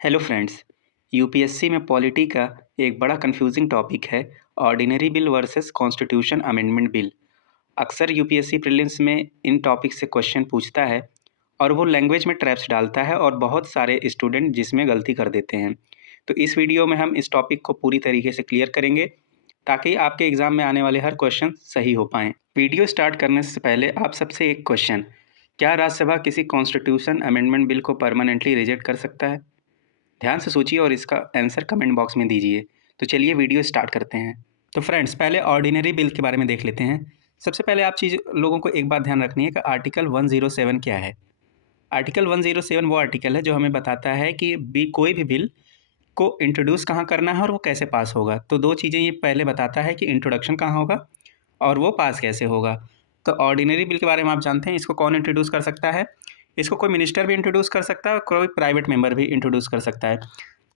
Hello friends. UPSC में polity का एक बड़ा कंफ्यूजिंग टॉपिक है ordinary bill versus constitution amendment bill. अक्सर यूपीएससी प्रीलिम्स में इन टॉपिक से क्वेश्चन पूछता है और वो लैंग्वेज में ट्रैप्स डालता है और बहुत सारे स्टूडेंट जिसमें गलती कर देते हैं। तो इस वीडियो में हम इस टॉपिक को पूरी तरीके से क्लियर करेंगे ताकि आपके एग्ज़ाम में आने वाले हर क्वेश्चन सही हो पाएँ। वीडियो स्टार्ट करने से पहले आप सबसे एक क्वेश्चन, क्या राज्यसभा किसी कॉन्स्टिट्यूशन अमेंडमेंट बिल को परमानेंटली रिजेक्ट कर सकता है? ध्यान से सोचिए और इसका आंसर कमेंट बॉक्स में दीजिए। तो चलिए वीडियो स्टार्ट करते हैं। तो फ्रेंड्स, पहले ऑर्डिनरी बिल के बारे में देख लेते हैं। सबसे पहले आप लोगों को एक बात ध्यान रखनी है कि आर्टिकल 107 क्या है। आर्टिकल 107 वो आर्टिकल है जो हमें बताता है कि कोई भी बिल को इंट्रोड्यूस कहाँ करना है और वो कैसे पास होगा। तो दो चीज़ें ये पहले बताता है कि इंट्रोडक्शन कहाँ होगा और वो पास कैसे होगा। तो ऑर्डिनरी बिल के बारे में आप जानते हैं, इसको कौन इंट्रोड्यूस कर सकता है? इसको कोई मिनिस्टर भी इंट्रोड्यूस कर सकता है और कोई प्राइवेट मेंबर भी इंट्रोड्यूस कर सकता है।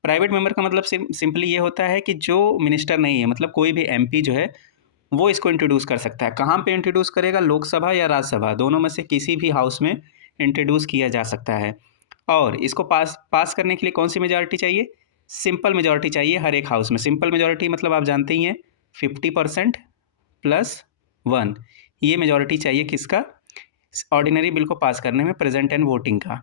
प्राइवेट मेंबर का मतलब सिंपली ये होता है कि जो मिनिस्टर नहीं है, मतलब कोई भी एमपी जो है वो इसको इंट्रोड्यूस कर सकता है। कहाँ पे इंट्रोड्यूस करेगा? लोकसभा या राज्यसभा, दोनों में से किसी भी हाउस में इंट्रोड्यूस किया जा सकता है। और इसको पास करने के लिए कौन सी मेजॉरिटी चाहिए? सिंपल मेजॉरिटी चाहिए हर एक हाउस में। सिंपल मेजॉरिटी मतलब आप जानते ही हैं 50% +1, ये मेजॉरिटी चाहिए किसका? ऑर्डिनरी बिल को पास करने में, प्रेजेंट एंड वोटिंग का।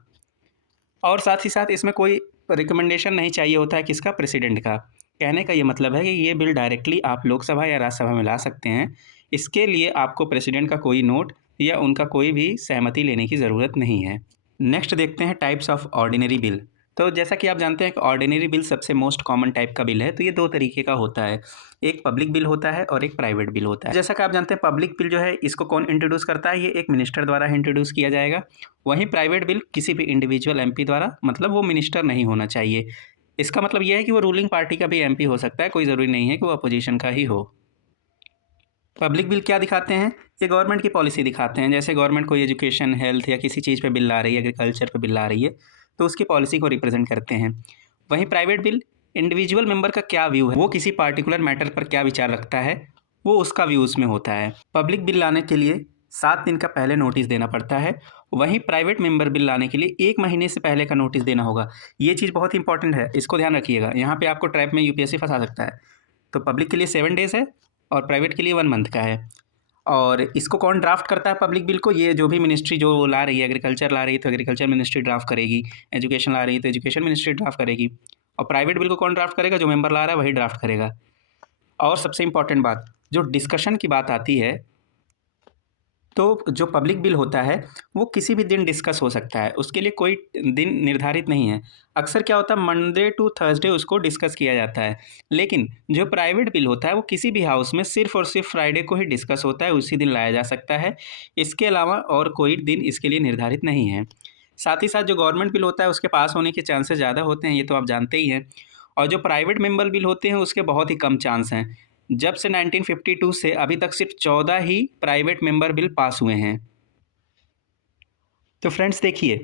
और साथ ही साथ इसमें कोई रिकमेंडेशन नहीं चाहिए होता है किसका? प्रेसिडेंट का। कहने का ये मतलब है कि ये बिल डायरेक्टली आप लोकसभा या राज्यसभा में ला सकते हैं। इसके लिए आपको प्रेसिडेंट का कोई नोट या उनका कोई भी सहमति लेने की ज़रूरत नहीं है। नेक्स्ट देखते हैं टाइप्स ऑफ ऑर्डिनरी बिल। तो जैसा कि आप जानते हैं कि ऑर्डिनरी बिल सबसे मोस्ट कॉमन टाइप का बिल है। तो ये दो तरीके का होता है, एक पब्लिक बिल होता है और एक प्राइवेट बिल होता है। जैसा कि आप जानते हैं पब्लिक बिल जो है इसको कौन इंट्रोड्यूस करता है? ये एक मिनिस्टर द्वारा इंट्रोड्यूस किया जाएगा। वहीं प्राइवेट बिल किसी भी इंडिविजुअल एमपी द्वारा, मतलब वो मिनिस्टर नहीं होना चाहिए। इसका मतलब यह है कि वो रूलिंग पार्टी का भी एमपी हो सकता है, कोई ज़रूरी नहीं है कि वो अपोजिशन का ही हो। पब्लिक बिल क्या दिखाते हैं? ये गवर्नमेंट की पॉलिसी दिखाते हैं। जैसे गवर्नमेंट कोई एजुकेशन, हेल्थ या किसी चीज़ पे बिल ला रही है, एग्रीकल्चर पे बिल ला रही है, तो उसकी पॉलिसी को रिप्रेजेंट करते हैं। वहीं प्राइवेट बिल इंडिविजुअल मेंबर का क्या व्यू है, वो किसी पार्टिकुलर मैटर पर क्या विचार रखता है, वो उसका व्यू उसमें होता है। पब्लिक बिल लाने के लिए 7 दिन का पहले नोटिस देना पड़ता है। वहीं प्राइवेट मेंबर बिल लाने के लिए 1 महीने से पहले का नोटिस देना होगा। ये चीज़ बहुत इंपॉर्टेंट है, इसको ध्यान रखिएगा। यहाँ पे आपको ट्रैप में यूपीएससी फंसा सकता है। तो पब्लिक के लिए 7 डेज़ है और प्राइवेट के लिए 1 मंथ का है। और इसको कौन ड्राफ्ट करता है पब्लिक बिल को? ये जो भी मिनिस्ट्री जो ला रही है, एग्रीकल्चर ला रही है तो एग्रीकल्चर मिनिस्ट्री ड्राफ्ट करेगी, एजुकेशन ला रही है तो एजुकेशन मिनिस्ट्री ड्राफ्ट करेगी। और प्राइवेट बिल को कौन ड्राफ्ट करेगा? जो मेंबर ला रहा है वही ड्राफ्ट करेगा। और सबसे इंपॉर्टेंट बात, जो डिस्कशन की बात आती है, तो जो पब्लिक बिल होता है वो किसी भी दिन डिस्कस हो सकता है, उसके लिए कोई दिन निर्धारित नहीं है। अक्सर क्या होता है, मंडे टू थर्सडे उसको डिस्कस किया जाता है। लेकिन जो प्राइवेट बिल होता है वो किसी भी हाउस में सिर्फ और सिर्फ फ्राइडे को ही डिस्कस होता है, उसी दिन लाया जा सकता है। इसके अलावा और कोई दिन इसके लिए निर्धारित नहीं है। साथ ही साथ जो गवर्नमेंट बिल होता है उसके पास होने के चांसेस ज़्यादा होते हैं, ये तो आप जानते ही हैं। और जो प्राइवेट मेंबर बिल होते हैं उसके बहुत ही कम चांस हैं। जब से 1952 से अभी तक सिर्फ 14 ही प्राइवेट मेंबर बिल पास हुए हैं। तो फ्रेंड्स देखिए,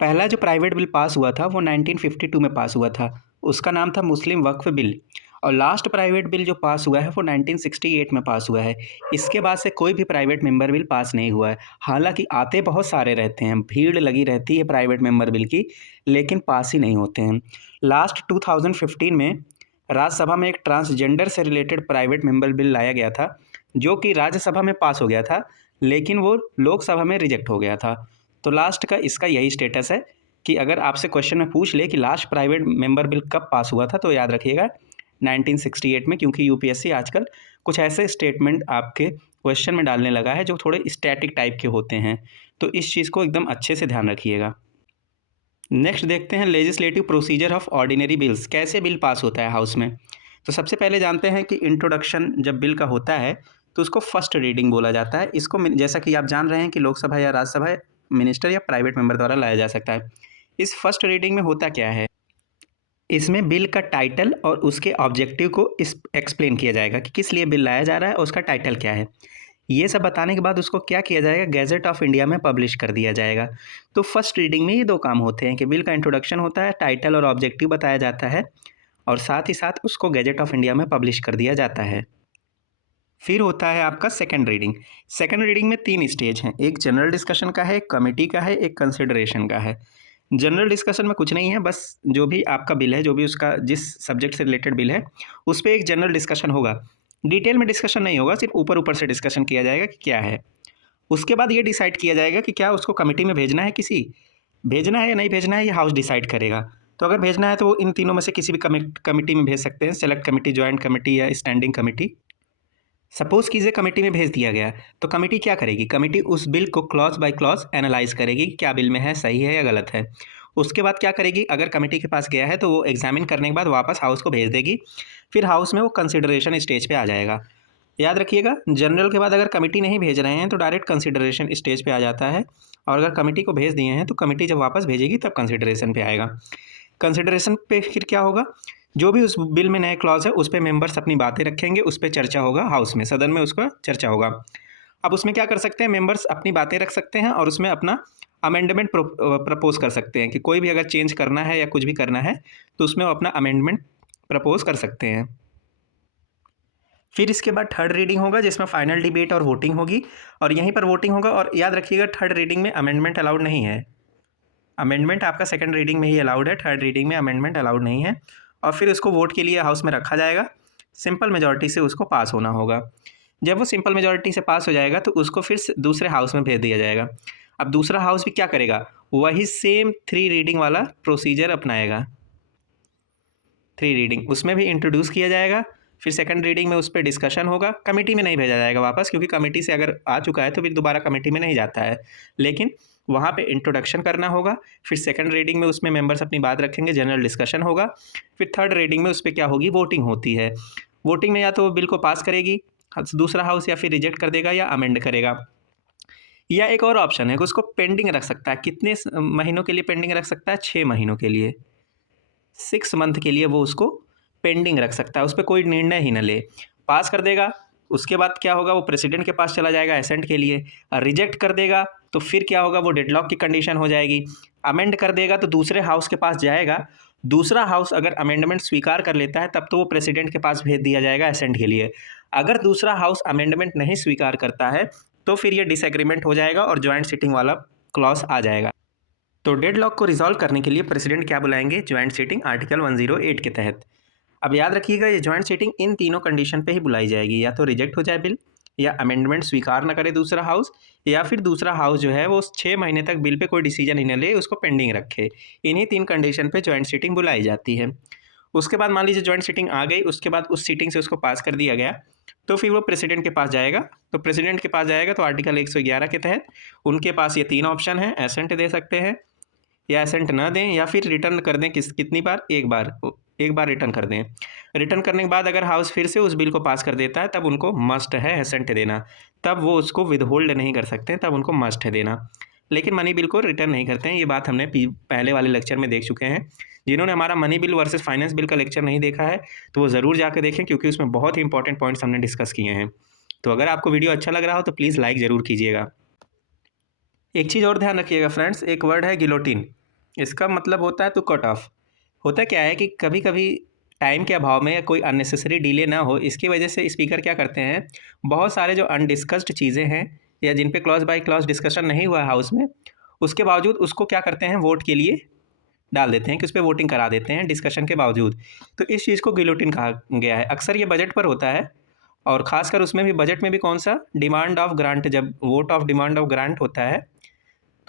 पहला जो प्राइवेट बिल पास हुआ था वो 1952 में पास हुआ था। उसका नाम था मुस्लिम वक्फ बिल। और लास्ट प्राइवेट बिल जो पास हुआ है वो 1968 में पास हुआ है। इसके बाद से कोई भी प्राइवेट मेंबर बिल पास नहीं हुआ है। हालांकि आते बहुत सारे रहते हैं, भीड़ लगी रहती है प्राइवेट मेंबर बिल की, लेकिन पास ही नहीं होते हैं। लास्ट 2015 में राज्यसभा में एक ट्रांसजेंडर से रिलेटेड प्राइवेट मेंबर बिल लाया गया था, जो कि राज्यसभा में पास हो गया था, लेकिन वो लोकसभा में रिजेक्ट हो गया था। तो लास्ट का इसका यही स्टेटस है कि अगर आपसे क्वेश्चन में पूछ ले कि लास्ट प्राइवेट मेंबर बिल कब पास हुआ था, तो याद रखिएगा 1968 में, क्योंकि यूपीएससी आजकल कुछ ऐसे स्टेटमेंट आपके क्वेश्चन में डालने लगा है जो थोड़े स्टैटिक टाइप के होते हैं। तो इस चीज़ को एकदम अच्छे से ध्यान रखिएगा। नेक्स्ट देखते हैं legislative procedure of ordinary bills, कैसे बिल पास होता है हाउस में। तो सबसे पहले जानते हैं कि इंट्रोडक्शन जब बिल का होता है तो उसको फर्स्ट रीडिंग बोला जाता है। इसको जैसा कि आप जान रहे हैं कि लोकसभा या राज्यसभा मिनिस्टर या प्राइवेट मेंबर द्वारा लाया जा सकता है। इस फर्स्ट रीडिंग में होता क्या है, इसमें बिल का टाइटल और उसके ऑब्जेक्टिव को इस एक्सप्लेन किया जाएगा कि किस लिए बिल लाया जा रहा है और उसका टाइटल क्या है। ये सब बताने के बाद उसको क्या किया जाएगा, गैजेट ऑफ इंडिया में पब्लिश कर दिया जाएगा। तो फर्स्ट रीडिंग में ये दो काम होते हैं कि बिल का इंट्रोडक्शन होता है, टाइटल और ऑब्जेक्टिव बताया जाता है, और साथ ही साथ उसको गैजेट ऑफ इंडिया में पब्लिश कर दिया जाता है। फिर होता है आपका सेकंड रीडिंग। सेकंड रीडिंग में 3 स्टेज हैं, एक जनरल डिस्कशन का है, एक कमेटी का है, एक कंसिडरेशन का है। जनरल डिस्कशन में कुछ नहीं है, बस जो भी आपका बिल है, जो भी उसका जिस सब्जेक्ट से रिलेटेड बिल है, उस पे एक जनरल डिस्कशन होगा। डिटेल में डिस्कशन नहीं होगा, सिर्फ ऊपर-ऊपर से डिस्कशन किया जाएगा कि क्या है। उसके बाद ये डिसाइड किया जाएगा कि क्या उसको कमिटी में भेजना है भेजना है या नहीं भेजना है, ये हाउस डिसाइड करेगा। तो अगर भेजना है तो वो इन तीनों में से किसी भी कमिटी में भेज सकते हैं, सेलेक्ट कमिटी, जॉइंट कमिटी या स्टैंडिंग कमिटी। सपोज़ कीजिए कमिटी में भेज दिया गया, तो कमिटी क्या करेगी? कमिटी उस बिल को क्लॉज़ बाय क्लॉज़ एनालाइज़ करेगी कि क्या बिल में है, सही है या गलत है। उसके बाद क्या करेगी? अगर कमिटी के पास गया है तो वो एग्ज़ामिन करने के बाद वापस हाउस को भेज देगी। फिर हाउस में वो कंसिडरेशन स्टेज पे आ जाएगा। याद रखिएगा, जनरल के बाद अगर कमिटी नहीं भेज रहे हैं तो डायरेक्ट कंसिडरेशन स्टेज पे आ जाता है, और अगर कमिटी को भेज दिए हैं तो कमिटी जब वापस भेजेगी तब कंसिडरेशन पे आएगा। कंसिडरेशन पे फिर क्या होगा? जो भी उस बिल में नए क्लॉज है उस पे मेंबर्स अपनी बातें रखेंगे, उस पे चर्चा होगा हाउस में, सदन में उसका चर्चा होगा। अब उसमें क्या कर सकते हैं? मेंबर्स अपनी बातें रख सकते हैं और उसमें अपना अमेंडमेंट प्रपोज कर सकते हैं कि कोई भी अगर चेंज करना है या कुछ भी करना है तो उसमें वो अपना अमेंडमेंट प्रपोज कर सकते हैं। फिर इसके बाद थर्ड रीडिंग होगा जिसमें फाइनल डिबेट और वोटिंग होगी, और यहीं पर वोटिंग होगा। और याद रखिएगा, थर्ड रीडिंग में अमेंडमेंट अलाउड नहीं है। अमेंडमेंट आपका सेकंड रीडिंग में ही अलाउड है, थर्ड रीडिंग में अमेंडमेंट अलाउड नहीं है। और फिर उसको वोट के लिए हाउस में रखा जाएगा, सिंपल मेजॉरिटी से उसको पास होना होगा। जब वो सिंपल मेजॉरिटी से पास हो जाएगा तो उसको फिर दूसरे हाउस में भेज दिया जाएगा। अब दूसरा हाउस भी क्या करेगा? वही सेम 3 रीडिंग वाला प्रोसीजर अपनाएगा। 3 रीडिंग उसमें भी इंट्रोड्यूस किया जाएगा, फिर सेकंड रीडिंग में उस पर डिस्कशन होगा। कमेटी में नहीं भेजा जाएगा वापस, क्योंकि कमेटी से अगर आ चुका है तो फिर दोबारा कमेटी में नहीं जाता है, लेकिन वहाँ पे इंट्रोडक्शन करना होगा। फिर सेकंड रीडिंग में उसमें मेंबर्स अपनी बात रखेंगे, जनरल डिस्कशन होगा। फिर थर्ड रीडिंग में उस पर क्या होगी? वोटिंग होती है। वोटिंग में या तो वो बिल को पास करेगी दूसरा हाउस, या फिर रिजेक्ट कर देगा या अमेंड करेगा। या एक और ऑप्शन है कि उसको पेंडिंग रख सकता है। कितने महीनों के लिए पेंडिंग रख सकता है? 6 महीनों के लिए, 6 मंथ के लिए वो उसको पेंडिंग रख सकता है, उस पर कोई निर्णय ही न ले। पास कर देगा, उसके बाद क्या होगा? वो प्रेसिडेंट के पास चला जाएगा एसेंट के लिए। रिजेक्ट कर देगा तो फिर क्या होगा? वो डेडलॉक की कंडीशन हो जाएगी। अमेंड कर देगा तो दूसरे हाउस के पास जाएगा। दूसरा हाउस अगर अमेंडमेंट स्वीकार कर लेता है तब तो वो प्रेसिडेंट के पास भेज दिया जाएगा एसेंट के लिए। अगर दूसरा हाउस अमेंडमेंट नहीं स्वीकार करता है तो फिर ये डिसएग्रीमेंट हो जाएगा और जॉइंट सिटिंग वाला क्लॉज आ जाएगा। तो डेडलॉक को रिजॉल्व करने के लिए प्रेसिडेंट क्या बुलाएंगे? ज्वाइंट सीटिंग आर्टिकल 108 के तहत। अब याद रखिएगा, ये ज्वाइंट सीटिंग इन तीनों कंडीशन पे ही बुलाई जाएगी, या तो रिजेक्ट हो जाए बिल, या अमेंडमेंट स्वीकार न करे दूसरा हाउस, या फिर दूसरा हाउस जो है वो 6 महीने तक बिल पे कोई डिसीजन ही न ले, उसको पेंडिंग रखे। इन्हीं 3 कंडीशन पे ज्वाइंट सीटिंग बुलाई जाती है। उसके बाद मान लीजिए ज्वाइंट सीटिंग आ गई, उसके बाद उस सीटिंग से उसको पास कर दिया गया, तो फिर वो प्रेसिडेंट के पास जाएगा। तो प्रेसिडेंट के पास जाएगा तो आर्टिकल 111 के तहत उनके पास ये 3 ऑप्शन हैं: एसेंट दे सकते हैं, या एसेंट ना दें, या फिर रिटर्न कर दें। कितनी बार? एक बार रिटर्न कर दें। रिटर्न करने के बाद अगर हाउस फिर से उस बिल को पास कर देता है तब उनको मस्ट है एसेंट देना, तब वो उसको विदहोल्ड नहीं कर सकते, तब उनको मस्ट है देना। लेकिन मनी बिल को रिटर्न नहीं करते हैं। ये बात हमने पहले वाले लेक्चर में देख चुके हैं। जिन्होंने हमारा money bill versus finance bill का लेक्चर नहीं देखा है तो वो ज़रूर जाकर देखें, क्योंकि उसमें बहुत ही इंपॉर्टेंट पॉइंट्स हमने डिस्कस किए हैं। तो अगर आपको वीडियो अच्छा लग रहा हो तो प्लीज़ लाइक ज़रूर कीजिएगा। एक चीज़ और ध्यान रखिएगा फ्रेंड्स, एक वर्ड है गिलोटिन। इसका मतलब होता है टू कट ऑफ। होता क्या है कि कभी कभी टाइम के अभाव में या कोई अननेसेसरी डिले ना हो, इसकी वजह से स्पीकर क्या करते हैं, बहुत सारे जो अनडिस्कस्ड चीज़ें हैं या जिन पे क्लॉज बाय क्लॉज डिस्कशन नहीं हुआ है हाउस में, उसके बावजूद उसको क्या करते हैं, वोट के लिए डाल देते हैं कि उस पर वोटिंग करा देते हैं डिस्कशन के बावजूद। तो इस चीज़ को गिलोटिन कहा गया है। अक्सर ये बजट पर होता है, और ख़ासकर उसमें भी बजट में भी कौन सा, डिमांड ऑफ ग्रांट, जब vote of demand of grant होता है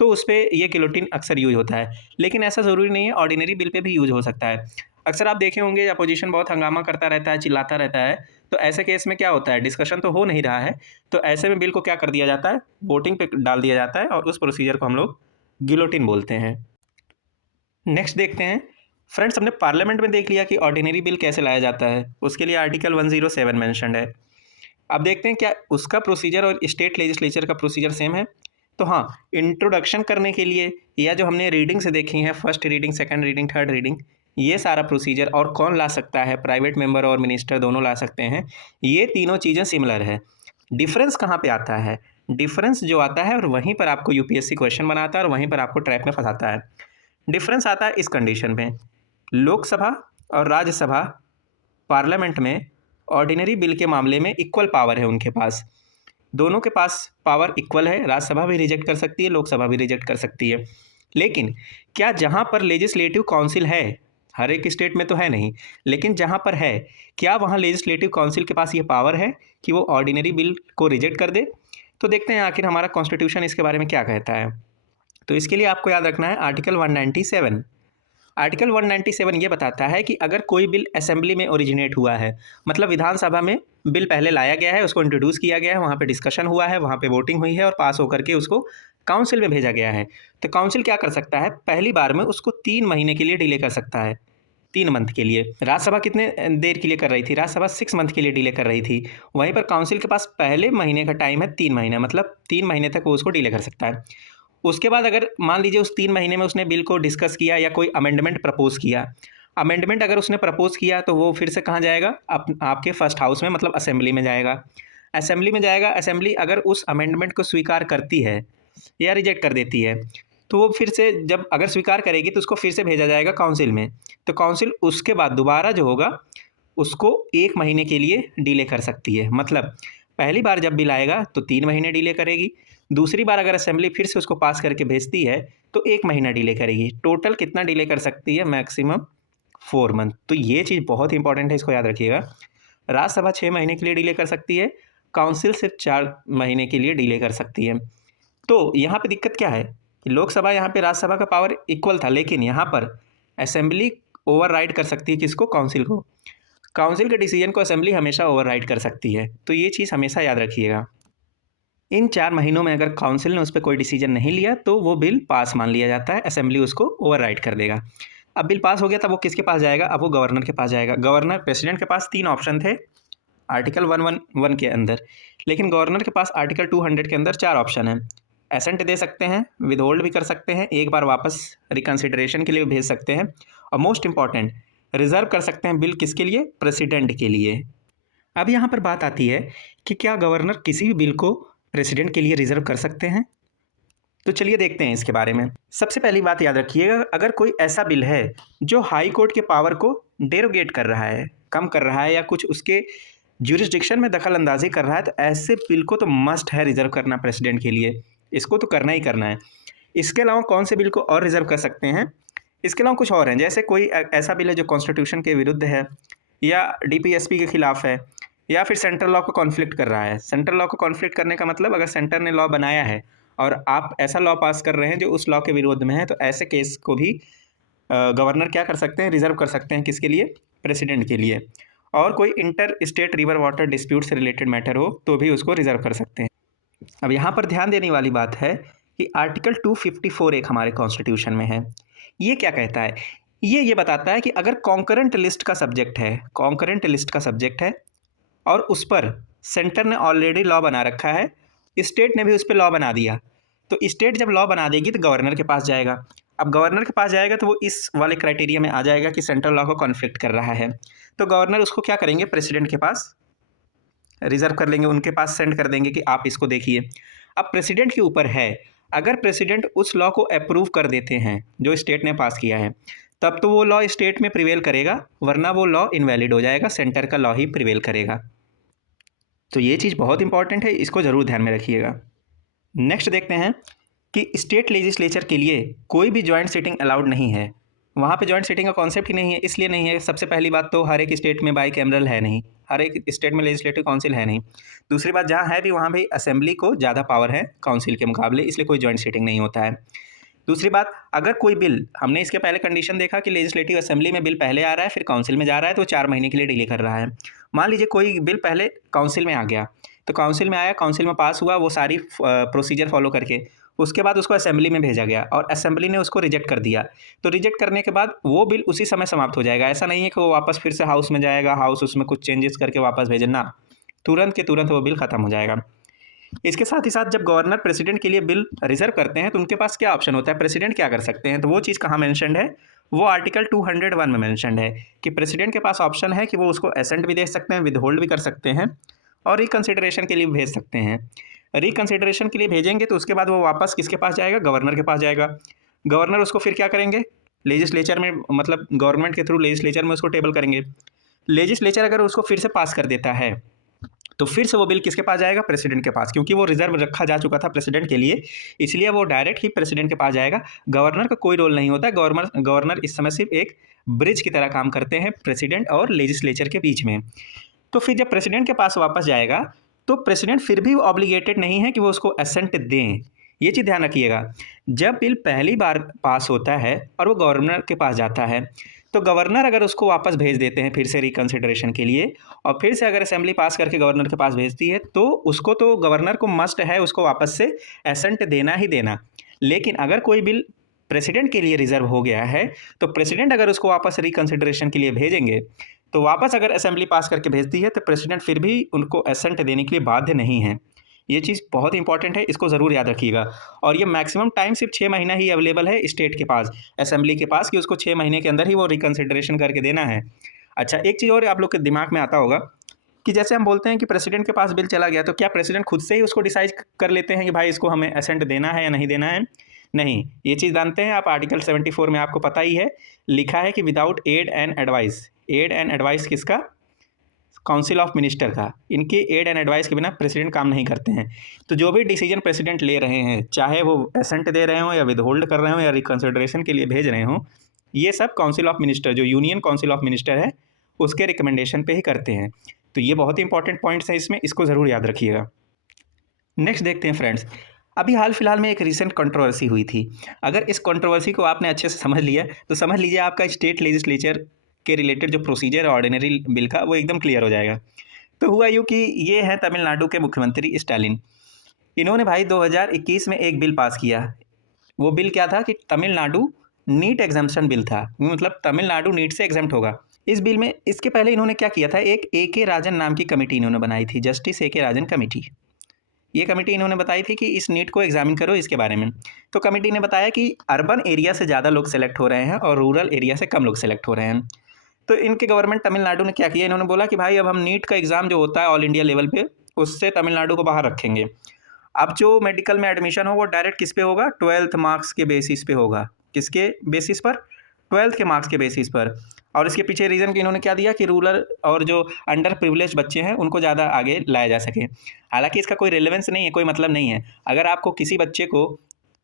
तो उस पर ये गिलोटिन अक्सर यूज होता है। लेकिन ऐसा ज़रूरी नहीं है, ऑर्डिनरी बिल पे भी यूज हो सकता है। अक्सर आप देखे होंगे अपोजिशन बहुत हंगामा करता रहता है, चिल्लाता रहता है, तो ऐसे केस में क्या होता है, डिस्कशन तो हो नहीं रहा है, तो ऐसे में बिल को क्या कर दिया जाता है, वोटिंग पे डाल दिया जाता है, और उस प्रोसीजर को हम लोग गिलोटिन बोलते हैं। नेक्स्ट देखते हैं फ्रेंड्स, हमने पार्लियामेंट में देख लिया कि ऑर्डिनरी बिल कैसे लाया जाता है, उसके लिए आर्टिकल 107 मेंशन्ड है। अब देखते हैं क्या उसका प्रोसीजर और स्टेट लेजिस्लेचर का प्रोसीजर सेम है। तो हाँ, इंट्रोडक्शन करने के लिए, या जो हमने रीडिंग से देखी है, first reading, second reading, third reading, ये सारा प्रोसीजर, और कौन ला सकता है, प्राइवेट मेंबर और मिनिस्टर दोनों ला सकते हैं, ये तीनों चीज़ें सिमिलर है। डिफरेंस कहाँ पे आता है? डिफरेंस जो आता है और वहीं पर आपको यूपीएससी क्वेश्चन बनाता है और वहीं पर आपको ट्रैप में फंसाता है। डिफरेंस आता है इस कंडीशन में, लोकसभा और राज्यसभा पार्लियामेंट में ऑर्डिनरी बिल के मामले में इक्वल पावर है उनके पास, दोनों के पास पावर इक्वल है। राज्यसभा भी रिजेक्ट कर सकती है, लोकसभा भी रिजेक्ट कर सकती है। लेकिन क्या जहाँ पर लेजिस्लेटिव काउंसिल है, हर एक स्टेट में तो है नहीं, लेकिन जहाँ पर है, क्या वहाँ लेजिस्लेटिव काउंसिल के पास ये पावर है कि वो ऑर्डिनरी बिल को रिजेक्ट कर दे? तो देखते हैं आखिर हमारा कॉन्स्टिट्यूशन इसके बारे में क्या कहता है। तो इसके लिए आपको याद रखना है आर्टिकल 197। आर्टिकल 197 ये बताता है कि अगर कोई बिल असेंबली में ओरिजिनेट हुआ है, मतलब विधानसभा में बिल पहले लाया गया है, उसको इंट्रोड्यूस किया गया है, वहाँ पे डिस्कशन हुआ है, वहाँ पे वोटिंग हुई है और पास होकर के उसको काउंसिल में भेजा गया है, तो काउंसिल क्या कर सकता है, पहली बार में उसको 3 महीने के लिए डिले कर सकता है, 3 मंथ के लिए। राज्यसभा कितने देर के लिए कर रही थी? राज्यसभा 6 मंथ के लिए डिले कर रही थी। वहीं पर काउंसिल के पास पहले महीने का टाइम है 3 महीने, मतलब 3 महीने तक वो उसको डिले कर सकता है। उसके बाद अगर मान लीजिए उस 3 महीने में उसने बिल को डिस्कस किया या कोई अमेंडमेंट प्रपोज किया, अमेंडमेंट अगर उसने प्रपोज किया तो वो फिर से कहाँ जाएगा? आपके फर्स्ट हाउस में, मतलब असेंबली में जाएगा। असेंबली में जाएगा, असेंबली अगर उस अमेंडमेंट को स्वीकार करती है या रिजेक्ट कर देती है, तो वो फिर से जब अगर स्वीकार करेगी तो उसको फिर से भेजा जाएगा काउंसिल में। तो काउंसिल उसके बाद दोबारा जो होगा उसको 1 महीने के लिए डिले कर सकती है। मतलब पहली बार जब बिल आएगा तो 3 महीने डिले करेगी, दूसरी बार अगर असेंबली फिर से उसको पास करके भेजती है तो 1 महीना डिले करेगी। टोटल कितना डिले कर सकती है? Maximum 4 month. तो ये चीज़ बहुत इंपॉर्टेंट है, इसको याद रखिएगा। राज्यसभा 6 महीने के लिए डिले कर सकती है, काउंसिल सिर्फ 4 महीने के लिए डिले कर सकती है। तो यहाँ पे दिक्कत क्या है कि लोकसभा यहाँ पे राज्यसभा का पावर इक्वल था, लेकिन यहाँ पर असेंबली ओवरराइड कर सकती है किसको? काउंसिल को। काउंसिल के डिसीजन को असेंबली हमेशा ओवरराइड कर सकती है, तो ये चीज़ हमेशा याद रखिएगा। इन 4 महीनों में अगर काउंसिल ने उस पर कोई डिसीजन नहीं लिया तो वो बिल पास मान लिया जाता है, असेंबली उसको ओवरराइड कर देगा। अब बिल पास हो गया तब वो किसके पास जाएगा? अब वो गवर्नर के पास जाएगा। गवर्नर, प्रेसिडेंट के पास 3 ऑप्शन थे आर्टिकल 111 के अंदर, लेकिन गवर्नर के पास आर्टिकल 200 के अंदर 4 ऑप्शन हैं। एसेंट दे सकते हैं, विदहोल्ड भी कर सकते हैं, एक बार वापस रिकन्सिडरेशन के लिए भेज सकते हैं, और मोस्ट इंपॉर्टेंट रिजर्व कर सकते हैं बिल किसके लिए? प्रेसिडेंट के लिए। अब यहाँ पर बात आती है कि क्या गवर्नर किसी भी बिल को प्रेसिडेंट के लिए रिजर्व कर सकते हैं? तो चलिए देखते हैं इसके बारे में। सबसे पहली बात याद रखिएगा, अगर कोई ऐसा बिल है जो हाई कोर्ट के पावर को डेरोगेट कर रहा है, कम कर रहा है, या कुछ उसके ज्यूरिसडिक्शन में दखल अंदाजी कर रहा है, तो ऐसे बिल को तो मस्ट है रिजर्व करना प्रेसिडेंट के लिए, इसको तो करना ही करना है। इसके अलावा कौन से बिल को और रिजर्व कर सकते हैं? इसके अलावा कुछ और हैं, जैसे कोई ऐसा बिल है जो कॉन्स्टिट्यूशन के विरुद्ध है, या डीपीएसपी के खिलाफ है, या फिर सेंट्रल लॉ को कॉन्फ्लिक्ट कर रहा है। सेंट्रल लॉ को कॉन्फ्लिक्ट करने का मतलब अगर सेंटर ने लॉ बनाया है और आप ऐसा लॉ पास कर रहे हैं जो उस लॉ के विरोध में है, तो ऐसे केस को भी गवर्नर क्या कर सकते हैं? रिजर्व कर सकते हैं। किसके लिए? प्रेसिडेंट के लिए। और कोई inter state river water dispute से रिलेटेड मैटर हो तो भी उसको रिजर्व कर सकते हैं। अब यहाँ पर ध्यान देने वाली बात है कि आर्टिकल 254 एक हमारे कॉन्स्टिट्यूशन में है। ये क्या कहता है? ये बताता है कि अगर कॉन्करेंट लिस्ट का सब्जेक्ट है, कॉन्करेंट लिस्ट का सब्जेक्ट है और उस पर सेंटर ने ऑलरेडी लॉ बना रखा है, स्टेट ने भी उस पर लॉ बना दिया, तो स्टेट जब लॉ बना देगी तो गवर्नर के पास जाएगा। अब गवर्नर के पास जाएगा तो वो इस वाले क्राइटेरिया में आ जाएगा कि सेंट्रल लॉ को कॉन्फ्लिक्ट कर रहा है, तो गवर्नर उसको क्या करेंगे? प्रेसिडेंट के पास रिजर्व कर लेंगे, उनके पास सेंड कर देंगे कि आप इसको देखिए। अब प्रेसिडेंट के ऊपर है, अगर प्रेसिडेंट उस लॉ को अप्रूव कर देते हैं जो स्टेट ने पास किया है, तब तो वो लॉ स्टेट में प्रिवेल करेगा, वरना वो लॉ इनवैलिड हो जाएगा, सेंटर का लॉ ही प्रिवेल करेगा। तो ये चीज़ बहुत इंपॉर्टेंट है, इसको ज़रूर ध्यान में रखिएगा। नेक्स्ट देखते हैं कि स्टेट लेजिस्लेचर के लिए कोई भी जॉइंट सिटिंग अलाउड नहीं है। वहाँ पे जॉइंट सिटिंग का कॉन्सेप्ट ही नहीं है। इसलिए नहीं है, सबसे पहली बात तो हर एक स्टेट में बाई कैमरल है नहीं, हर एक स्टेट में लेजिस्लेटिव काउंसिल है नहीं। दूसरी बात, जहाँ है भी वहाँ भी असेंबली को ज़्यादा पावर है काउंसिल के मुकाबले, इसलिए कोई जॉइंट सिटिंग नहीं होता है। दूसरी बात, अगर कोई बिल, हमने इसके पहले कंडीशन देखा कि लेजिस्लेटिव असेंबली में बिल पहले आ रहा है फिर काउंसिल में जा रहा है, तो 4 महीने के लिए डिले कर रहा है। मान लीजिए कोई बिल पहले काउंसिल में आ गया, तो काउंसिल में आया, काउंसिल में पास हुआ, वो सारी प्रोसीजर फॉलो करके उसके बाद उसको असेंबली में भेजा गया और असेंबली ने उसको रिजेक्ट कर दिया, तो रिजेक्ट करने के बाद वो बिल उसी समय समाप्त हो जाएगा। ऐसा नहीं है कि वो वापस फिर से हाउस में जाएगा, हाउस उसमें कुछ चेंजेस करके वापस भेजना, तुरंत के तुरंत वो बिल खत्म हो जाएगा। इसके साथ ही साथ जब गवर्नर प्रेसिडेंट के लिए बिल रिजर्व करते हैं तो उनके पास क्या ऑप्शन होता है, प्रेसिडेंट क्या कर सकते हैं, तो वो चीज़ कहाँ मेंशन्ड है? वो आर्टिकल 201 में मेंशन्ड है कि प्रेसिडेंट के पास ऑप्शन है कि वो उसको एसेंट भी दे सकते हैं, विदहोल्ड भी कर सकते हैं, और रिकन्सिडरेशन के लिए भेज सकते हैं। रिकन्सिडरेशन के लिए भेजेंगे तो उसके बाद वो वापस किसके पास जाएगा? गवर्नर के पास जाएगा। गवर्नर उसको फिर क्या करेंगे? लेजिस्लेचर में, मतलब गवर्नमेंट के थ्रू लेजिस्लेचर में उसको टेबल करेंगे। लेजिस्लेचर अगर उसको फिर से पास कर देता है तो फिर से वो बिल किसके पास जाएगा? प्रेसिडेंट के पास, क्योंकि वो रिजर्व रखा जा चुका था प्रेसिडेंट के लिए, इसलिए वो डायरेक्ट ही प्रेसिडेंट के पास जाएगा। गवर्नर का कोई रोल नहीं होता। गवर्नर इस समय सिर्फ एक ब्रिज की तरह काम करते हैं प्रेसिडेंट और लेजिस्लेचर के बीच में। तो फिर जब प्रेसिडेंट के पास वापस जाएगा तो प्रेसिडेंट फिर भी ऑब्लिगेटेड नहीं है कि वो उसको असेंट दें। ये चीज़ ध्यान रखिएगा। जब बिल पहली बार पास होता है और वो गवर्नर के पास जाता है, तो गवर्नर अगर उसको वापस भेज देते हैं फिर से रिकन्सिडरेशन के लिए, और फिर से अगर असेंबली पास करके गवर्नर के पास भेजती है, तो उसको तो गवर्नर को मस्ट है उसको वापस से एसेंट देना ही देना। लेकिन अगर कोई बिल प्रेसिडेंट के लिए रिजर्व हो गया है, तो प्रेसिडेंट अगर उसको वापस रिकन्सिडरेशन के लिए भेजेंगे, तो वापस अगर असेंबली पास करके भेजती है, तो प्रेसिडेंट फिर भी उनको एसेंट देने के लिए बाध्य नहीं है। ये चीज़ बहुत इंपॉर्टेंट है, इसको ज़रूर याद रखिएगा। और ये मैक्सिमम टाइम सिर्फ 6 महीना ही अवेलेबल है स्टेट के पास, असेंबली के पास, कि उसको 6 महीने के अंदर ही वो रिकन्सिडरेशन करके देना है। अच्छा, एक चीज़ और आप लोग के दिमाग में आता होगा कि जैसे हम बोलते हैं कि प्रेसिडेंट के पास बिल चला गया, तो क्या प्रेसिडेंट खुद से ही उसको डिसाइड कर लेते हैं कि भाई इसको हमें एसेंट देना है या नहीं देना है? नहीं, ये चीज़ जानते हैं आप, आर्टिकल 74 में आपको पता ही है, लिखा है कि without aid and advice. Aid and advice किसका? काउंसिल ऑफ मिनिस्टर का। इनके एड एंड एडवाइस के बिना प्रेसिडेंट काम नहीं करते हैं। तो जो भी डिसीजन प्रेसिडेंट ले रहे हैं, चाहे वो एसेंट दे रहे हों या विदहोल्ड कर रहे हों या रिकन्सिडरेशन के लिए भेज रहे हों, ये सब काउंसिल ऑफ मिनिस्टर, जो यूनियन काउंसिल ऑफ मिनिस्टर है, उसके रिकमेंडेशन पे ही करते हैं। तो ये बहुत इंपॉर्टेंट पॉइंट्स हैं इसमें, इसको ज़रूर याद रखिएगा। नेक्स्ट देखते हैं फ्रेंड्स, अभी हाल फिलहाल में एक रिसेंट कंट्रोवर्सी हुई थी। अगर इस कंट्रोवर्सी को आपने अच्छे से समझ लिया, तो समझ लीजिए आपका स्टेट लेजिस्लेचर के रिलेटेड जो प्रोसीजर है ऑर्डिनरी बिल का, वो एकदम क्लियर हो जाएगा। तो हुआ यूँ कि ये है तमिलनाडु के मुख्यमंत्री स्टालिन। इन्होंने भाई 2021 में एक बिल पास किया। वो बिल क्या था कि तमिलनाडु नीट एग्जाम्पशन बिल था, मतलब तमिलनाडु नीट से एग्जाम्प्ट होगा। इस बिल में, इसके पहले इन्होंने क्या किया था, एक AK राजन नाम की कमेटी इन्होंने बनाई थी, जस्टिस AK राजन कमेटी। ये कमेटी इन्होंने बताई थी कि इस नीट को एग्जामिन करो इसके बारे में। तो कमेटी ने बताया कि अर्बन एरिया से ज़्यादा लोग सेलेक्ट हो रहे हैं और रूरल एरिया से कम लोग सेलेक्ट हो रहे हैं। तो इनके गवर्नमेंट तमिलनाडु ने क्या किया, इन्होंने बोला कि भाई अब हम नीट का एग्ज़ाम जो होता है ऑल इंडिया लेवल पे, उससे तमिलनाडु को बाहर रखेंगे। अब जो मेडिकल में एडमिशन हो वो डायरेक्ट किस पे होगा? 12th मार्क्स के बेसिस पे होगा। किसके बेसिस पर? 12th के मार्क्स के बेसिस पर। और इसके पीछे रीज़न कि इन्होंने क्या दिया कि रूरल और जो अंडर प्रिविलेज बच्चे हैं उनको ज़्यादा आगे लाया जा सके। हालांकि इसका कोई रिलेवेंस नहीं है, कोई मतलब नहीं है। अगर आपको किसी बच्चे को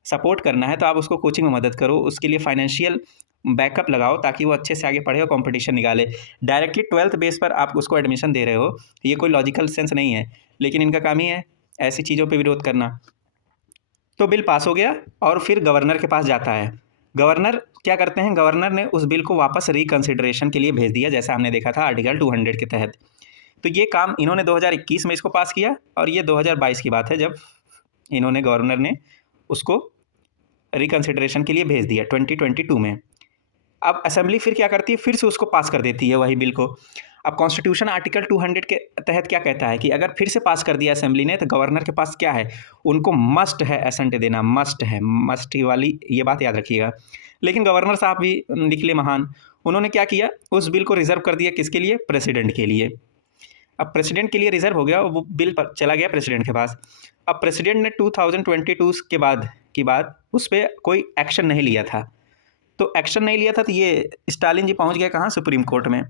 सपोर्ट करना है तो आप उसको कोचिंग में मदद करो, उसके लिए फाइनेंशियल बैकअप लगाओ ताकि वो अच्छे से आगे पढ़े और कंपटीशन निकाले। डायरेक्टली 12th बेस पर आप उसको एडमिशन दे रहे हो, ये कोई लॉजिकल सेंस नहीं है, लेकिन इनका काम ही है ऐसी चीज़ों पे विरोध करना। तो बिल पास हो गया और फिर गवर्नर के पास जाता है। गवर्नर क्या करते हैं, गवर्नर ने उस बिल को वापस रिकन्सिडरेशन के लिए भेज दिया, जैसा हमने देखा था आर्टिकल 200 के तहत। तो ये काम इन्होंने 2021 में इसको पास किया और ये 2022 की बात है जब इन्होंने, गवर्नर ने उसको रिकन्सिडरेशन के लिए भेज दिया 2022 में। अब असेंबली फिर क्या करती है, फिर से उसको पास कर देती है वही बिल को। अब कॉन्स्टिट्यूशन आर्टिकल 200 के तहत क्या कहता है कि अगर फिर से पास कर दिया असेंबली ने, तो गवर्नर के पास क्या है, उनको मस्ट है एसेंट देना, मस्ट है, मस्ट वाली ये बात याद रखिएगा। लेकिन गवर्नर साहब भी निकले महान, उन्होंने क्या किया, उस बिल को रिजर्व कर दिया किसके लिए? प्रेसिडेंट के लिए। अब प्रेसिडेंट के लिए रिजर्व हो गया, वो बिल पर चला गया प्रेसिडेंट के पास। अब प्रेसिडेंट ने 2022 के बाद उस पर कोई एक्शन नहीं लिया था। तो एक्शन नहीं लिया था तो ये स्टालिन जी पहुंच गए कहाँ? सुप्रीम कोर्ट में।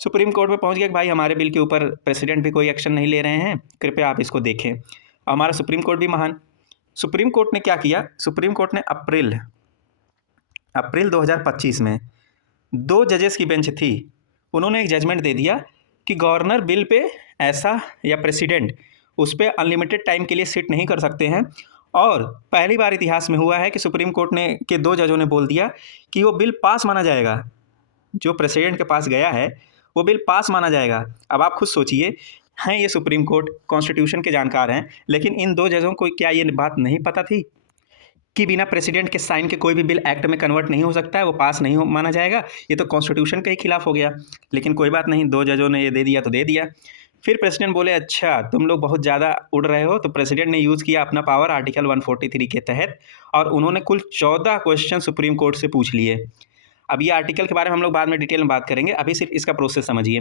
सुप्रीम कोर्ट में पहुंच गया कि भाई हमारे बिल के ऊपर प्रेसिडेंट भी कोई एक्शन नहीं ले रहे हैं, कृपया आप इसको देखें। और हमारा सुप्रीम कोर्ट भी महान। सुप्रीम कोर्ट ने क्या किया, सुप्रीम कोर्ट ने अप्रैल 2025 में 2 जजेस की बेंच थी, उन्होंने एक जजमेंट दे दिया कि गवर्नर बिल पे ऐसा या प्रेसिडेंट उस पर अनलिमिटेड टाइम के लिए सिट नहीं कर सकते हैं। और पहली बार इतिहास में हुआ है कि सुप्रीम कोर्ट ने के 2 जजों ने बोल दिया कि वो बिल पास माना जाएगा, जो प्रेसिडेंट के पास गया है वो बिल पास माना जाएगा। अब आप खुद सोचिए, हैं ये सुप्रीम कोर्ट, कॉन्स्टिट्यूशन के जानकार हैं, लेकिन इन 2 जजों को क्या ये बात नहीं पता थी कि बिना प्रेसिडेंट के साइन के कोई भी बिल एक्ट में कन्वर्ट नहीं हो सकता है, वो पास नहीं माना जाएगा? ये तो कॉन्स्टिट्यूशन के ही खिलाफ हो गया। लेकिन कोई बात नहीं, 2 जजों ने ये दे दिया तो दे दिया। फिर प्रेसिडेंट बोले अच्छा तुम लोग बहुत ज़्यादा उड़ रहे हो, तो प्रेसिडेंट ने यूज़ किया अपना पावर आर्टिकल 143 के तहत और उन्होंने कुल 14 क्वेश्चन सुप्रीम कोर्ट से पूछ लिए। अब ये आर्टिकल के बारे में हम लोग बाद में डिटेल में बात करेंगे, अभी सिर्फ इसका प्रोसेस समझिए।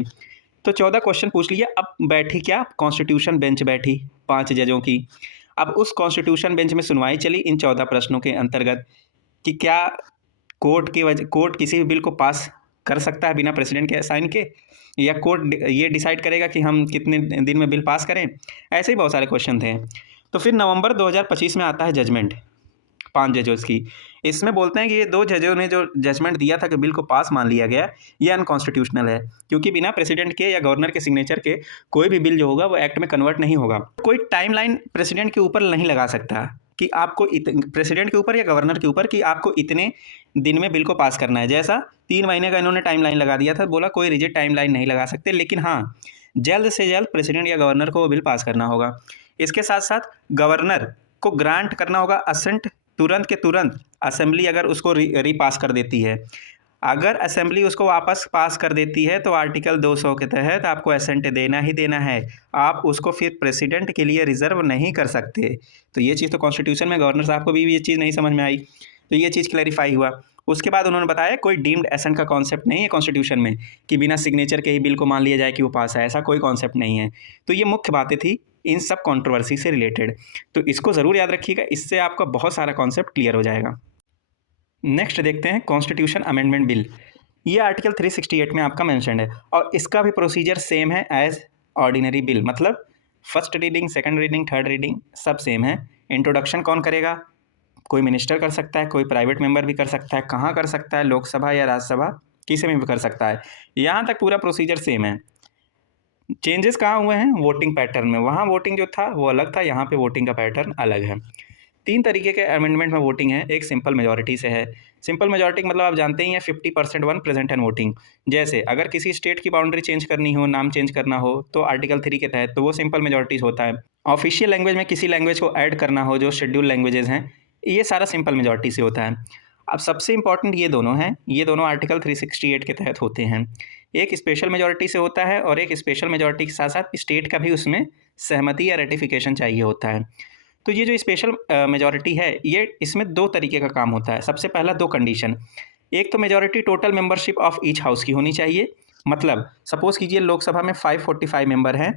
तो 14 क्वेश्चन पूछ लिया। अब बैठी क्या, कॉन्स्टिट्यूशन बेंच बैठी 5 जजों की। अब उस कॉन्स्टिट्यूशन बेंच में सुनवाई चली इन 14 प्रश्नों के अंतर्गत कि क्या कोर्ट किसी भी बिल को पास कर सकता है बिना प्रेसिडेंट के साइन के, या कोर्ट ये डिसाइड करेगा कि हम कितने दिन में बिल पास करें। ऐसे ही बहुत सारे क्वेश्चन थे। तो फिर नवंबर 2025 में आता है जजमेंट 5 जजों की। इसमें बोलते हैं कि ये 2 जजों ने जो जजमेंट दिया था कि बिल को पास मान लिया गया, ये अनकॉन्स्टिट्यूशनल है, क्योंकि बिना प्रेसिडेंट के या गवर्नर के सिग्नेचर के कोई भी बिल जो होगा वो एक्ट में कन्वर्ट नहीं होगा। कोई टाइमलाइन प्रेसिडेंट के ऊपर नहीं लगा सकता कि आपको प्रेसिडेंट के ऊपर या गवर्नर के ऊपर कि आपको इतने दिन में बिल को पास करना है। जैसा 3 महीने का इन्होंने टाइमलाइन लगा दिया था, बोला कोई रिजिड टाइमलाइन नहीं लगा सकते, लेकिन हाँ, जल्द से जल्द प्रेसिडेंट या गवर्नर को वो बिल पास करना होगा। इसके साथ साथ गवर्नर को ग्रांट करना होगा असेंट तुरंत के तुरंत, असेंबली अगर उसको रीपास कर देती है। अगर असेंबली उसको वापस पास कर देती है तो आर्टिकल 200 के तहत आपको असेंट देना ही देना है, आप उसको फिर प्रेसिडेंट के लिए रिजर्व नहीं कर सकते। तो ये चीज़ तो कॉन्स्टिट्यूशन में गवर्नर साहब को भी ये चीज़ नहीं समझ में आई, तो ये चीज़ क्लैरिफाई हुआ। उसके बाद उन्होंने बताया कोई डीम्ड एसेंट का कॉन्सेप्ट नहीं है कॉन्स्टिट्यूशन में कि बिना सिग्नेचर के ही बिल को मान लिया जाए कि वो पास है, ऐसा कोई कॉन्सेप्ट नहीं है। तो ये मुख्य बातें थी इन सब कंट्रोवर्सी से रिलेटेड, तो इसको ज़रूर याद रखिएगा, इससे आपका बहुत सारा कॉन्सेप्ट क्लियर हो जाएगा। नेक्स्ट देखते हैं कॉन्स्टिट्यूशन अमेंडमेंट बिल। ये आर्टिकल 368 में आपका मेंशन्ड है और इसका भी प्रोसीजर सेम है एज ऑर्डिनरी बिल, मतलब first reading, second reading, third reading सब सेम है। इंट्रोडक्शन कौन करेगा? कोई मिनिस्टर कर सकता है, कोई प्राइवेट मेंबर भी कर सकता है। कहाँ कर सकता है? लोकसभा या राज्यसभा, किसी में भी कर सकता है। यहाँ तक पूरा प्रोसीजर सेम है। चेंजेस कहाँ हुए हैं? वोटिंग पैटर्न में। वहाँ वोटिंग जो था वो अलग था, यहाँ पे वोटिंग का पैटर्न अलग है। 3 तरीके के अमेंडमेंट में वोटिंग है। एक सिंपल मेजॉरिटी से है। सिंपल मेजॉरिटी मतलब आप जानते ही हैं 50% वन प्रेजेंट एंड वोटिंग। जैसे अगर किसी स्टेट की बाउंड्री चेंज करनी हो, नाम चेंज करना हो, तो आर्टिकल 3 के तहत तो वो सिंपल मेजॉरिटीज होता है। ऑफिशियल लैंग्वेज में किसी लैंग्वेज को ऐड करना हो, जो शेड्यूल लैंग्वेजेस हैं, ये सारा सिंपल मेजॉरिटी से होता है। अब सबसे इंपॉर्टेंट ये दोनों हैं, ये दोनों आर्टिकल 368 के तहत होते हैं। एक स्पेशल मेजॉरिटी से होता है और एक स्पेशल मेजॉरिटी के साथ साथ स्टेट का भी उसमें सहमति या रेटिफिकेशन चाहिए होता है। तो ये जो स्पेशल मेजॉरिटी है, ये इसमें 2 तरीके का काम होता है। सबसे पहला 2 कंडीशन। एक तो majority total membership of each house की होनी चाहिए, मतलब सपोज कीजिए लोकसभा में 545 मेंबर हैं,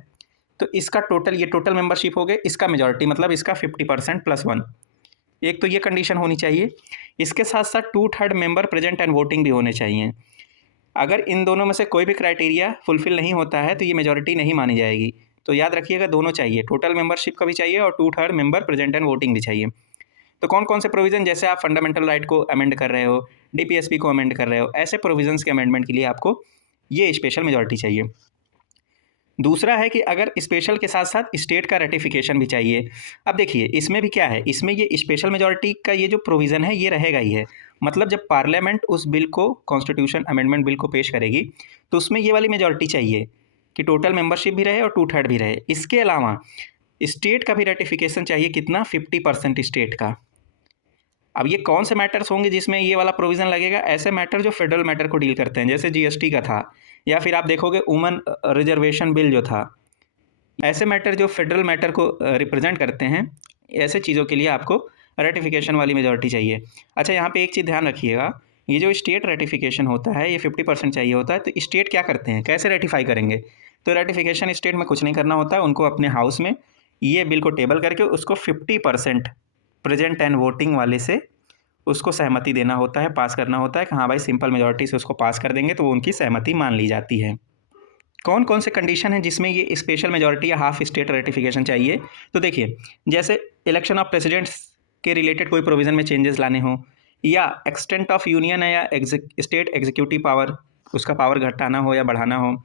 तो इसका टोटल, ये टोटल मेंबरशिप हो गए, इसका मेजॉरिटी मतलब इसका 50% + 1। एक तो ये कंडीशन होनी चाहिए। इसके साथ साथ 2/3 मेंबर प्रेजेंट एंड वोटिंग भी होने चाहिए। अगर इन दोनों में से कोई भी क्राइटेरिया फुलफिल नहीं होता है तो ये मेजॉरिटी नहीं मानी जाएगी। तो याद रखिएगा दोनों चाहिए, टोटल मेंबरशिप का भी चाहिए और 2/3 मेंबर प्रेजेंट एंड वोटिंग भी चाहिए। तो कौन कौन से प्रोविज़न, जैसे आप फंडामेंटल राइट को अमेंड कर रहे हो, डीपीएसपी को अमेंड कर रहे हो, ऐसे प्रोविजंस के अमेंडमेंट के लिए आपको ये स्पेशल मेजॉरिटी चाहिए। दूसरा है कि अगर स्पेशल के साथ साथ स्टेट का रेटिफिकेशन भी चाहिए। अब देखिए इसमें भी क्या है, इसमें ये स्पेशल मेजॉरिटी का ये जो प्रोविज़न है ये रहेगा ही है। मतलब जब पार्लियामेंट उस बिल को, कॉन्स्टिट्यूशन अमेंडमेंट बिल को पेश करेगी, तो उसमें ये वाली मेजॉरिटी चाहिए कि टोटल मेंबरशिप भी रहे और 2/3 भी रहे। इसके अलावा स्टेट का भी रेटिफिकेशन चाहिए, कितना? 50% स्टेट का। अब ये कौन से मैटर्स होंगे जिसमें ये वाला प्रोविज़न लगेगा? ऐसे मैटर जो फेडरल मैटर को डील करते हैं, जैसे जीएसटी का था, या फिर आप देखोगे वुमन रिजर्वेशन बिल जो था। ऐसे मैटर जो फेडरल मैटर को रिप्रेजेंट करते हैं, ऐसे चीज़ों के लिए आपको रेटिफिकेशन वाली मेजॉरिटी चाहिए। अच्छा, यहाँ पे एक चीज़ ध्यान रखिएगा, ये जो स्टेट रेटिफिकेशन होता है, ये 50% चाहिए होता है। तो स्टेट क्या करते हैं, कैसे रेटिफाई करेंगे? तो रेटिफिकेशन स्टेट में कुछ नहीं करना होता है, उनको अपने हाउस में ये बिल को टेबल करके उसको 50% प्रेजेंट एंड वोटिंग वाले से उसको सहमति देना होता है, पास करना होता है कि हाँ भाई सिंपल मेजॉरिटी से उसको पास कर देंगे, तो वो उनकी सहमति मान ली जाती है। कौन कौन से कंडीशन हैं जिसमें ये स्पेशल मेजॉरिटी या हाफ स्टेट रेटिफिकेशन चाहिए? तो देखिए, जैसे इलेक्शन ऑफ प्रेसिडेंट्स के रिलेटेड कोई प्रोविज़न में चेंजेस लाने हो, या एक्सटेंट ऑफ यूनियन या स्टेट एग्जीक्यूटिव पावर, उसका पावर घटाना हो या बढ़ाना हो,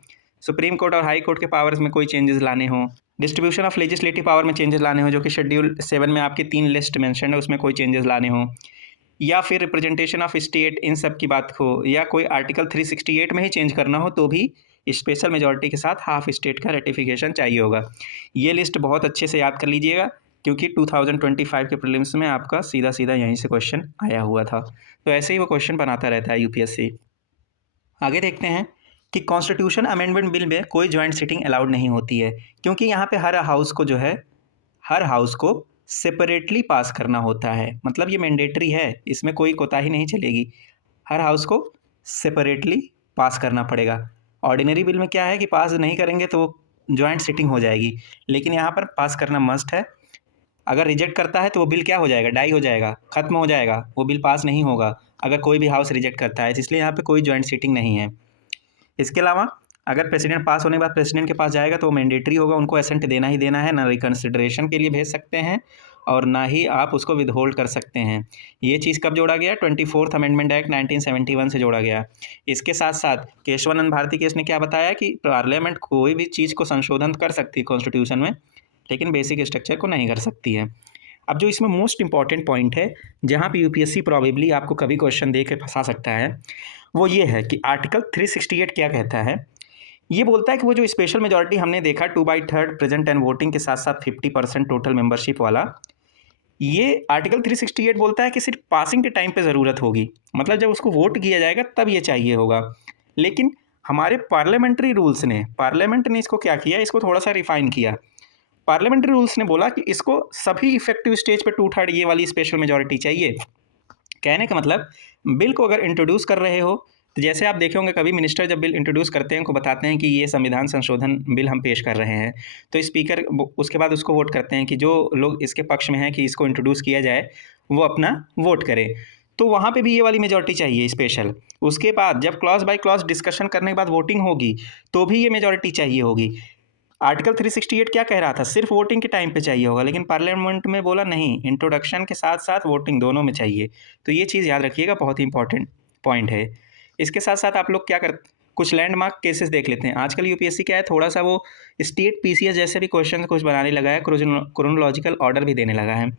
सुप्रीम कोर्ट और हाई कोर्ट के पावर्स में कोई चेंजेस लाने हो, डिस्ट्रीब्यूशन ऑफ लेजिस्लेटिव पावर में चेंजेस लाने हो, जो कि शेड्यूल 7 में आपकी 3 लिस्ट मेंशन है, उसमें कोई चेंजेस लाने हो, या फिर रिप्रेजेंटेशन ऑफ स्टेट, इन सब की बात हो, या कोई आर्टिकल 368 में ही चेंज करना हो, तो भी स्पेशल मेजॉरिटी के साथ हाफ स्टेट का रेटिफिकेशन चाहिए होगा। ये लिस्ट बहुत अच्छे से याद कर लीजिएगा, क्योंकि 2025 के प्रीलिम्स में आपका सीधा सीधा यहीं से क्वेश्चन आया हुआ था। तो ऐसे ही वो क्वेश्चन बनाता रहता है यूपीएससी। आगे देखते हैं कि कॉन्स्टिट्यूशन अमेंडमेंट बिल में कोई ज्वाइंट सिटिंग अलाउड नहीं होती है, क्योंकि यहाँ पे हर हाउस को जो है, हर हाउस को सेपरेटली पास करना होता है। मतलब ये मैंडेटरी है, इसमें कोई कोताही नहीं चलेगी, हर हाउस को सेपरेटली पास करना पड़ेगा। ऑर्डिनरी बिल में क्या है कि पास नहीं करेंगे तो ज्वाइंट सिटिंग हो जाएगी, लेकिन यहाँ पर पास करना मस्ट है। अगर रिजेक्ट करता है तो वो बिल क्या हो जाएगा? डाई हो जाएगा, ख़त्म हो जाएगा, वो बिल पास नहीं होगा। अगर कोई भी हाउस रिजेक्ट करता है, इसलिए यहाँ पे कोई जॉइंट सीटिंग नहीं है। इसके अलावा अगर प्रेसिडेंट पास होने के बाद प्रेसिडेंट के पास जाएगा तो वो मैंडेटरी होगा, उनको असेंट देना ही देना है, ना रिकन्सिडरेशन के लिए भेज सकते हैं और ना ही आप उसको विदहोल्ड कर सकते हैं। ये चीज़ कब जोड़ा गया? 24th अमेंडमेंट एक्ट 1971 से जोड़ा गया। इसके साथ साथ केशवानंद भारती केस ने क्या बताया कि पार्लियामेंट कोई भी चीज़ को संशोधन कर सकती है कॉन्स्टिट्यूशन में, लेकिन बेसिक स्ट्रक्चर को नहीं कर सकती है। अब जो इसमें मोस्ट इंपॉर्टेंट पॉइंट है, जहाँ पे यूपीएससी प्रॉबेबली आपको कभी क्वेश्चन दे के फंसा सकता है, वो ये है कि आर्टिकल 368 क्या कहता है। ये बोलता है कि वो जो स्पेशल मेजॉरिटी हमने देखा 2/3 प्रेजेंट एंड वोटिंग के साथ साथ 50% टोटल मेंबरशिप वाला, ये आर्टिकल 368 बोलता है कि सिर्फ पासिंग के टाइम पे ज़रूरत होगी, मतलब जब उसको वोट किया जाएगा तब ये चाहिए होगा। लेकिन हमारे पार्लियामेंट ने इसको क्या किया, इसको थोड़ा सा रिफाइन किया। पार्लियामेंट्री रूल्स ने बोला कि इसको सभी इफेक्टिव स्टेज पे 2/3 ये वाली स्पेशल मेजॉरिटी चाहिए। कहने का मतलब, बिल को अगर इंट्रोड्यूस कर रहे हो तो जैसे आप देखे होंगे कभी मिनिस्टर जब बिल इंट्रोड्यूस करते हैं उनको बताते हैं कि ये संविधान संशोधन बिल हम पेश कर रहे हैं, तो स्पीकर उसके बाद उसको वोट करते हैं कि जो लोग इसके पक्ष में हैं कि इसको इंट्रोड्यूस किया जाए वो अपना वोट करें। तो वहाँ पे भी ये वाली मेजॉरिटी चाहिए स्पेशल। उसके बाद जब क्लॉज बाय क्लॉज डिस्कशन करने के बाद वोटिंग होगी तो भी ये मेजॉरिटी चाहिए होगी। आर्टिकल 368 क्या कह रहा था? सिर्फ वोटिंग के टाइम पे चाहिए होगा, लेकिन पार्लियामेंट में बोला नहीं, इंट्रोडक्शन के साथ साथ वोटिंग दोनों में चाहिए। तो ये चीज़ याद रखिएगा, बहुत ही इंपॉर्टेंट पॉइंट है। इसके साथ साथ आप लोग क्या कर, कुछ लैंडमार्क केसेस देख लेते हैं। आजकल यूपीएससी क्या है, थोड़ा सा वो स्टेट पीसीएस जैसे भी क्वेश्चन कुछ बनाने लगा है, क्रोनोलॉजिकल ऑर्डर भी देने लगा है।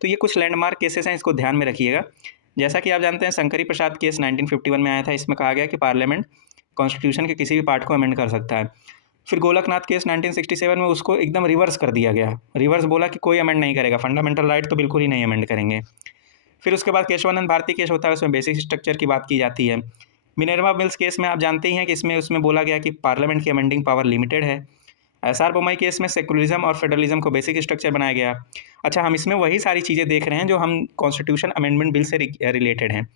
तो ये कुछ लैंडमार्क केसेस हैं, इसको ध्यान में रखिएगा। जैसा कि आप जानते हैं शंकरी प्रसाद केस 1951 में आया था, इसमें कहा गया कि पार्लियामेंट कॉन्स्टिट्यूशन के किसी भी पार्ट को अमेंड कर सकता है। फिर गोलकनाथ केस 1967 में उसको एकदम रिवर्स कर दिया गया, रिवर्स बोला कि कोई अमेंड नहीं करेगा, फंडामेंटल राइट तो बिल्कुल ही नहीं अमेंड करेंगे। फिर उसके बाद केशवानंद भारती केस होता है, उसमें बेसिक स्ट्रक्चर की बात की जाती है। मिनर्वा मिल्स केस में आप जानते ही हैं कि उसमें बोला गया कि पार्लियामेंट की अमेंडिंग पावर लिमिटेड है। एसआर बोमई केस में सेकुलरिज्म और फेडरलिज्म को बेसिक स्ट्रक्चर बनाया गया। अच्छा, हम इसमें वही सारी चीज़ें देख रहे हैं जो हम कॉन्स्टिट्यूशन अमेंडमेंट बिल से रिलेटेड हैं।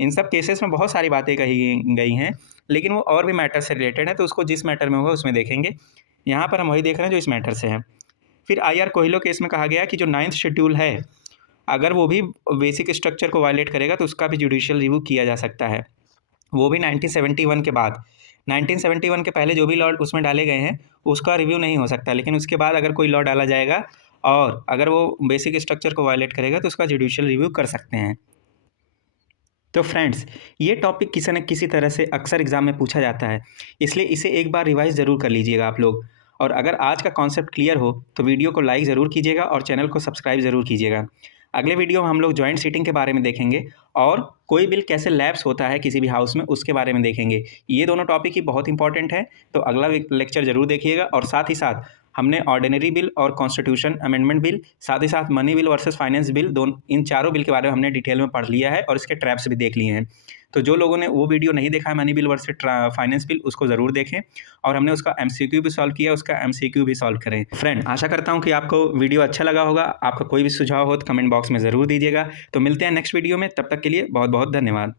इन सब केसेस में बहुत सारी बातें कही गई हैं, लेकिन वो और भी मैटर से रिलेटेड है, तो उसको जिस मैटर में होगा उसमें देखेंगे। यहाँ पर हम वही देख रहे हैं जो इस मैटर से है। फिर आईआर कोहिलो केस में कहा गया कि जो 9th शेड्यूल है, अगर वो भी बेसिक स्ट्रक्चर को वायलेट करेगा तो उसका भी जुडिशियल रिव्यू किया जा सकता है, वो भी 1971 के बाद। 1971 के पहले जो भी लॉ उसमें डाले गए हैं उसका रिव्यू नहीं हो सकता, लेकिन उसके बाद अगर कोई लॉ डाला जाएगा और अगर वो बेसिक स्ट्रक्चर को वायलेट करेगा तो उसका जुडिशियल रिव्यू कर सकते हैं। तो फ्रेंड्स, ये टॉपिक किसी न किसी तरह से अक्सर एग्जाम में पूछा जाता है, इसलिए इसे एक बार रिवाइज ज़रूर कर लीजिएगा आप लोग। और अगर आज का कॉन्सेप्ट क्लियर हो तो वीडियो को लाइक ज़रूर कीजिएगा और चैनल को सब्सक्राइब ज़रूर कीजिएगा। अगले वीडियो में हम लोग जॉइंट सीटिंग के बारे में देखेंगे और कोई बिल कैसे लैप्स होता है किसी भी हाउस में उसके बारे में देखेंगे। ये दोनों टॉपिक ही बहुत इंपॉर्टेंट है, तो अगला लेक्चर ज़रूर देखिएगा। और साथ ही साथ हमने ऑर्डिनरी बिल और कॉन्स्टिट्यूशन अमेंडमेंट बिल, साथ ही साथ money bill versus finance bill, दोनों इन चारों बिल के बारे में हमने डिटेल में पढ़ लिया है और इसके ट्रैप्स भी देख लिए हैं। तो जो लोगों ने वो वीडियो नहीं देखा है money bill versus finance bill, उसको ज़रूर देखें और हमने उसका एमसीक्यू भी सॉल्व किया, उसका एमसीक्यू भी सॉल्व करें। फ्रेंड, आशा करता हूँ कि आपको वीडियो अच्छा लगा होगा। आपका कोई भी सुझाव हो तो कमेंट बॉक्स में ज़रूर दीजिएगा। तो मिलते हैं नेक्स्ट वीडियो में, तब तक के लिए बहुत बहुत धन्यवाद।